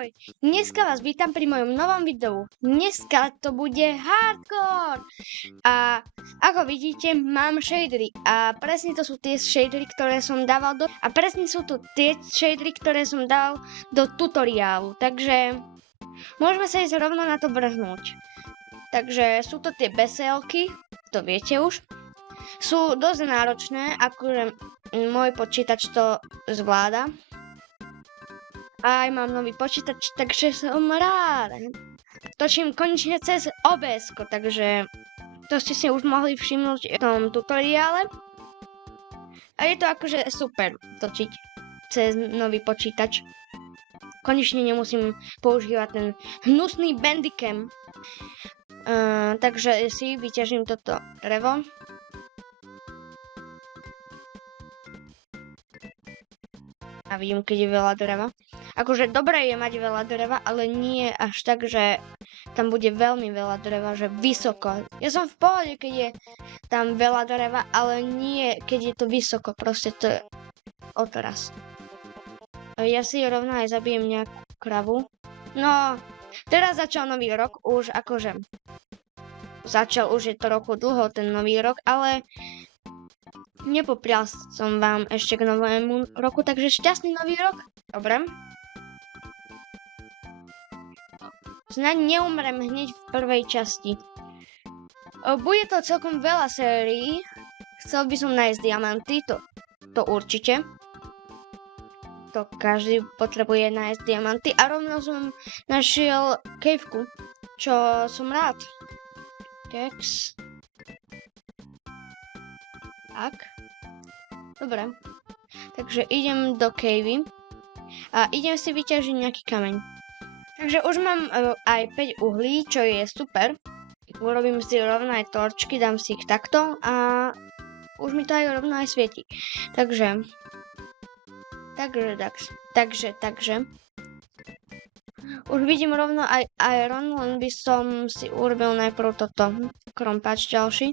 Ahoj! Dneska vás vítam pri mojom novom videu. Dneska to bude hardcore. A ako vidíte, mám shadery. A presne to sú tie shadery, ktoré som dával do... A presne sú to tie shadery, ktoré som dal do tutoriálu. Takže môžeme sa ísť rovno na to vrhnúť. Takže sú to tie beselky, to viete už. Sú dosť náročné, akože môj počítač to zvláda. Aj mám nový počítač, takže som rád. Točím konečne cez OBS, takže to ste si už mohli všimnúť v tom tutoriále. A je to akože super točiť cez nový počítač. Konečne nemusím používať ten hnusný Bandicam. Takže si vyťažím toto drevo. A vidím, keď je veľa dreva. Akože dobré je mať veľa dreva, ale nie až tak, že tam bude veľmi veľa dreva, že vysoko. Ja som v pohode, keď je tam veľa dreva, ale nie, keď je to vysoko. Proste to je otras. Ja si rovno aj zabijem nejakú kravu. No, teraz začal nový rok, už akože začal, už je to roku dlho ten nový rok, ale nepoprial som vám ešte k novému roku, takže šťastný nový rok. Dobre. Snaď neumrem hneď v prvej časti. Bude to celkom veľa sérií. Chcel by som nájsť diamanty, to určite. To každý potrebuje nájsť diamanty. A rovno som našiel caveku, čo som rád. Kex. Tak. Dobre. Takže idem do cavey. A idem si vyťažiť nejaký kameň. Takže už mám aj 5 uhlí, čo je super. Urobím si rovno aj torčky, dám si ich takto a už mi to aj rovno aj svieti. Takže. Už vidím rovno aj iron, len by som si urobil najprv toto. Krompač ďalší.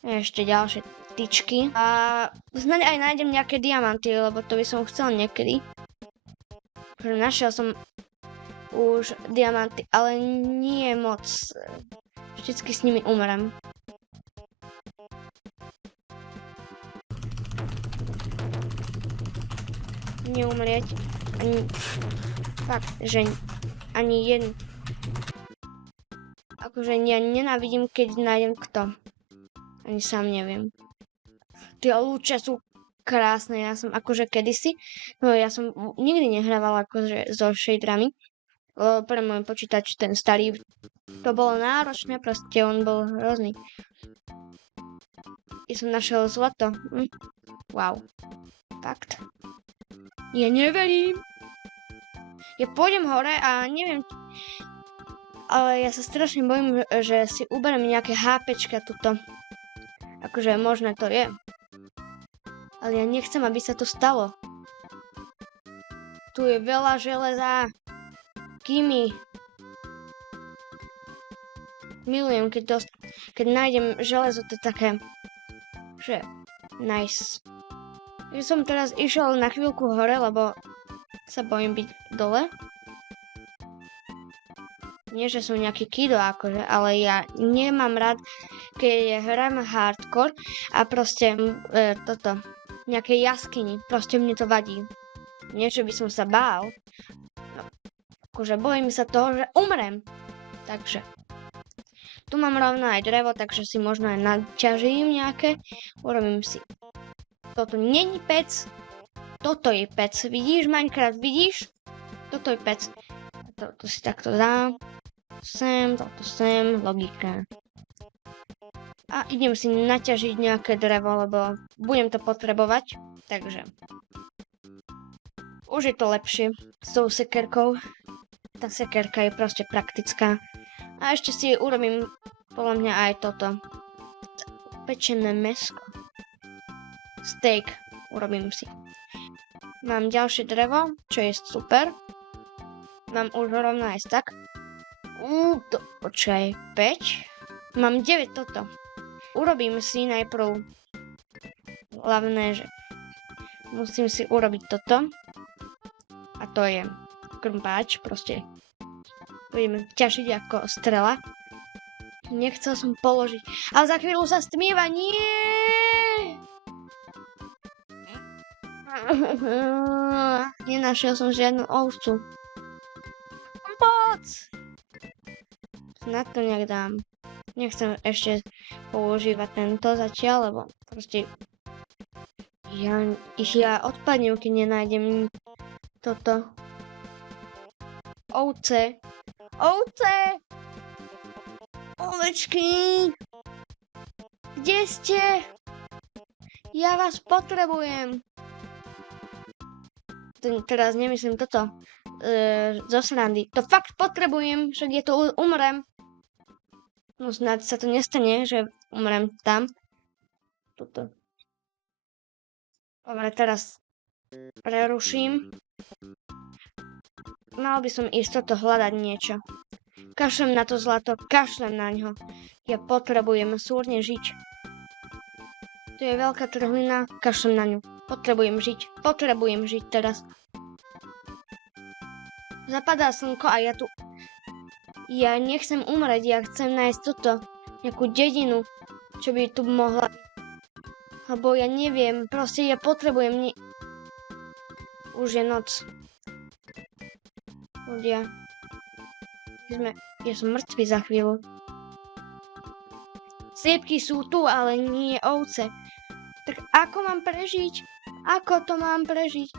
Ešte ďalšie tyčky. A snáď aj nájdem nejaké diamanty, lebo to by som chcel niekedy. Našiel som už diamanty, ale nie moc. Vždycky s nimi umrem. Neumrieť. Ani... Fakt, že ani jeden. Akože ja nenávidím, keď nájdem kto. Ani sám neviem. Tie lúče sú krásne, ja som akože kedysi, no ja som nikdy nehrával akože so shaderami. Pre môj počítač, ten starý, to bolo náročné, proste on bol hrozný. Ja som našiel zlato. Wow. Fakt. Ja neverím. Ja pôjdem hore a neviem, ale ja sa strašne bojím, že si uberiem nejaké HPčka tuto. Akože možné to je. Ale ja nechcem, aby sa to stalo. Tu je veľa železa. Kimi. Milujem, keď nájdem železo, to je také, že nice. Ja som teraz išiel na chvíľku hore, lebo sa bojím byť dole. Nie, že som nejaký kido, akože, ale ja nemám rád, keď hráme hardcore a proste nejaké jaskyni, proste mne to vadí. Nie, že by som sa bál. Akože bojím sa toho, že umrem. Takže. Tu mám rovno aj drevo, takže si možno aj naťažím nejaké. Urobím si. Toto není pec. Toto je pec. Vidíš, Minecraft, vidíš? Toto je pec. To si takto dám. Sem, toto sem, logika. A idem si naťažiť nejaké drevo, lebo budem to potrebovať. Takže. Už je to lepšie s tou sekerkou. Tá sekerka je proste praktická. A ešte si urobím podľa mňa aj toto. Pečené mäsko. Steak urobím si. Mám ďalšie drevo, čo je super. Mám už rovno aj stack. Počkaj, 5. Mám 9 toto. Urobím si najprv hlavné, že musím si urobiť toto. A to je krmpáč, proste. Budeme ťažiť ako strela. Nechcel som položiť, ale za chvíľu sa stmieva, nie! Nenašiel som žiadnu ovcu. Pomoc! Na to nejak dám. Nechcem ešte používať tento zatiaľ, lebo proste ja odpadnem, keď nenájdem toto. Ovce. Ovce! Ovečky! Kde ste? Ja vás potrebujem. Teraz nemyslím toto. Zo srandy. To fakt potrebujem, však je to umrem. No snáď sa to nestane, že umrem tam. Toto. Dobre, teraz preruším. Mal by som ísť toto hľadať niečo. Kašlem na to zlato, kašlem na ňo. Ja potrebujem súrne žiť. To je veľká trhlina, kašlem na ňu. Potrebujem žiť teraz. Zapadá slnko a ja nechcem umrieť, ja chcem nájsť toto, nejakú dedinu, čo by tu mohla byť. Lebo ja neviem, proste ja potrebujem... Už je noc. Ľudia. Ja som mŕtvy za chvíľu. Sliepky sú tu, ale nie ovce. Tak ako mám prežiť? Ako to mám prežiť?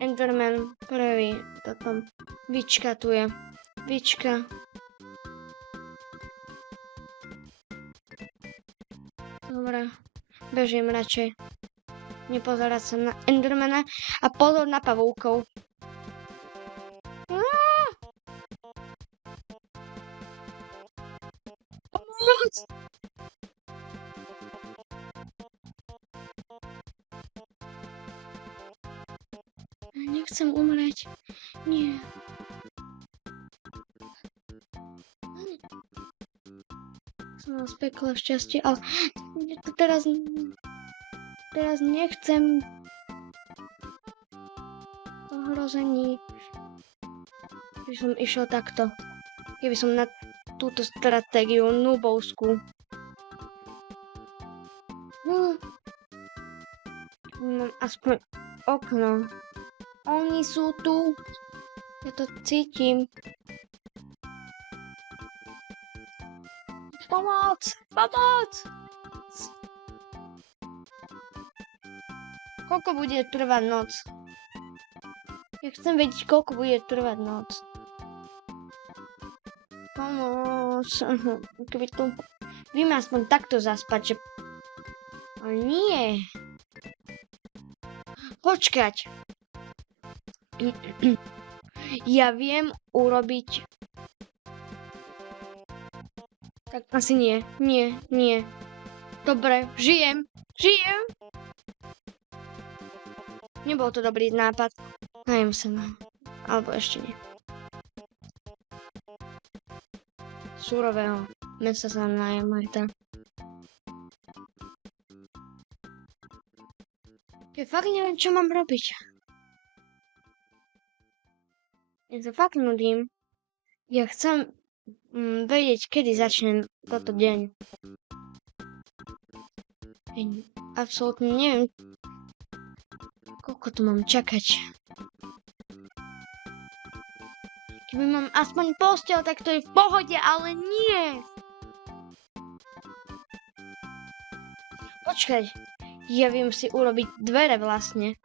Enderman prvý, toto Vička tu je. Vička. Dobre, bežím radšej. Nepozerať sa na Endermana a pozor na pavúkov. Pomoc! Nechcem umrieť. Nie. Som na spekle šťastie, ale teraz nechcem ohrození. Keby som išiel takto. Keby som na túto stratégiu nubovskú. Mám aspoň okno. Oni sú tu. Ja to cítim. Pomoc! Pomoc! Koľko bude trvať noc? Ja chcem vedieť, koľko bude trvať noc. Pomoc. Keby tu... Vy ma aspoň takto zaspať, že... Ale nie. Počkať. Ja viem urobiť... Tak asi nie. Nie. Dobre, žijem. Nebol to dobrý nápad. Najem sa ma. Alebo ešte nie. Surového mesa sa najem aj tak. Ja fakt neviem, čo mám robiť. Ja sa fakt nudím. Ja chcem vedieť, kedy začnem toto deň. Absolútne neviem, koľko tu mám čakať. Keby mám aspoň posteľ, tak to je v pohode, ale nie. Počkaj, ja viem si urobiť dvere vlastne.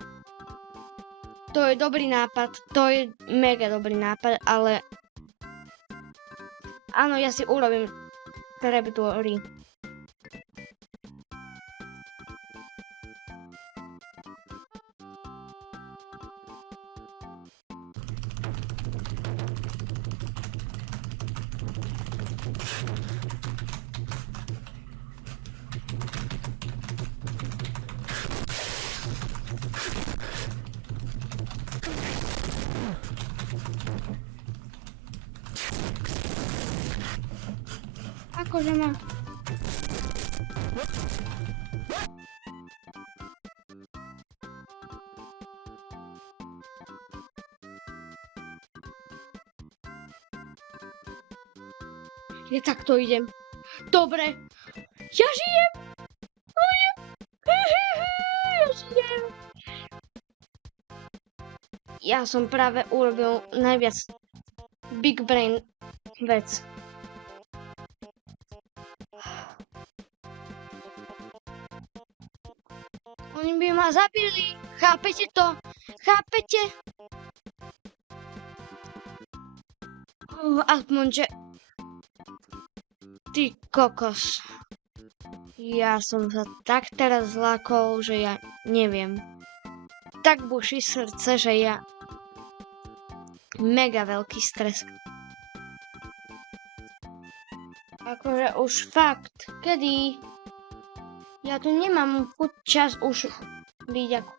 To je dobrý nápad, to je mega dobrý nápad, ale... Áno, ja si urobím trapdoory. Akože ma... Ja takto idem. Dobre. Ja žijem. Ja žijem. Ja som práve urobil najviac big brain vec. Oni by ma zabili. Chápete to? Chápete? Aspoň, že... Ty kokos. Ja som sa tak teraz zlákol, že ja neviem. Tak buší srdce, že ja... Mega veľký stres. Akože už fakt, kedy? Ja tu nemám chuť čas už byť ako...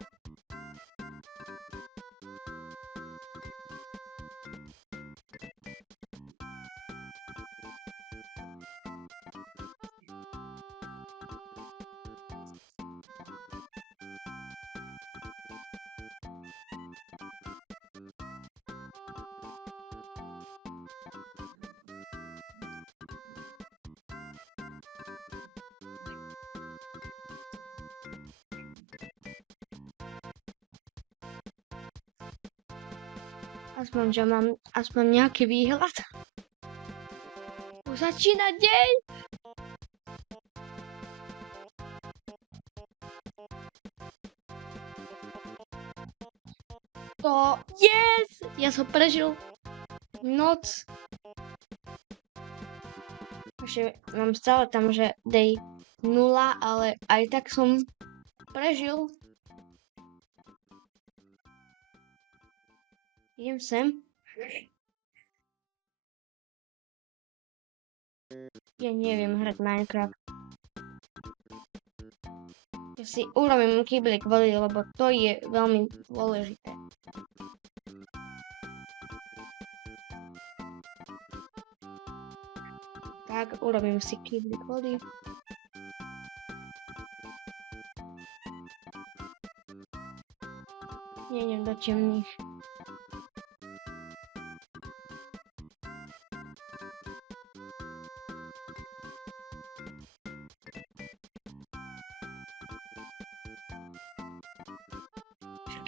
Aspoň, že mám aspoň nejaký výhľad. Už začína deň. To yes! Ja som prežil noc. Ešte mám stále tam, že day 0, ale aj tak som prežil. Idem sem. Ja neviem hrať Minecraft. Ja si urobím kýblik vody, lebo to je veľmi dôležité. Tak, urobím si kýblik vody. Nejdem do temných.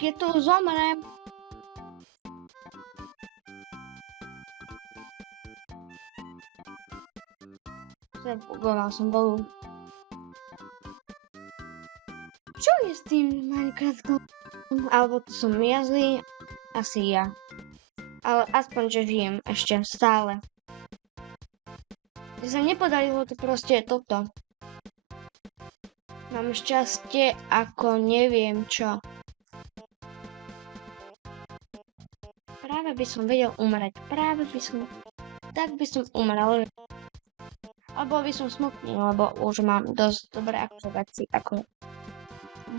Keď tu zomrem. Zabugoval som bolu. Čo je s tým Minecraftom? Alebo to som ja zlý? Asi ja. Ale aspoň, že žijem ešte stále. Sa nepodarilo to proste toto. Mám šťastie ako neviem čo. Práve by som vedel umrieť. Tak by som umrel. Alebo by som smutný, lebo už mám dosť dobré akrobácie.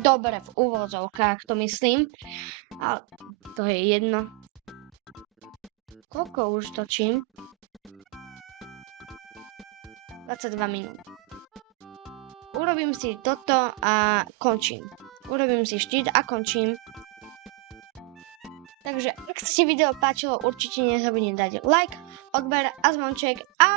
Dobre v úvodzovkách to myslím. Ale to je jedno. Koľko už točím? 22 minút. Urobím si toto a končím. Urobím si štít a končím. Takže ak sa ti video páčilo, určite nezabudni dať like, odber a zvonček a